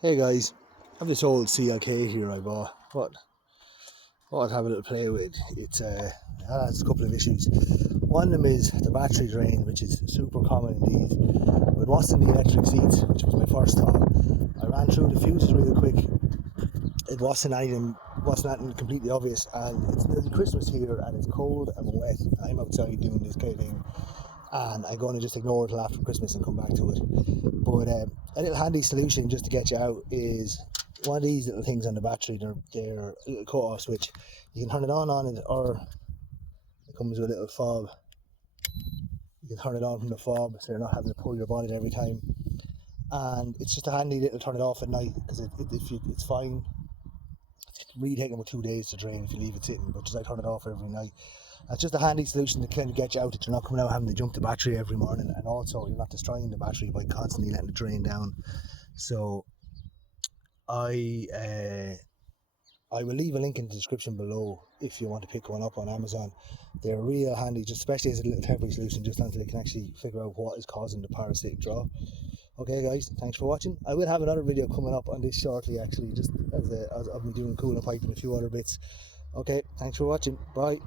Hey guys, I have this old CLK here I bought. What I'd have a little play with. It has a couple of issues. One of them is the battery drain, which is super common indeed. But what's in the electric seats, which was my first thought. I ran through the fuses real quick. It wasn't anything completely obvious, and it's nearly Christmas here, and it's cold and wet. I'm outside doing this kind of thing, and I'm going to just ignore it till after Christmas and come back to it. But a little handy solution just to get you out is one of these little things on the battery. They're a little cut-off switch. You can turn it on it, or it comes with a little fob. You can turn it on from the fob, so you're not having to pull your bonnet every time. And it's just a handy little turn it off at night, because it's fine. It's really taking about 2 days to drain if you leave it sitting, but just I turn it off every night. That's just a handy solution to kind of get you out, that you're not coming out having to jump the battery every morning, and also you're not destroying the battery by constantly letting it drain down. So I will leave a link in the description below if you want to pick one up on Amazon. They're real handy, just especially as a little temporary solution, just until they can actually figure out what is causing the parasitic draw. Okay guys, thanks for watching. I will have another video coming up on this shortly, actually, just as I've been doing cooling pipe and a few other bits. Okay, thanks for watching. Bye.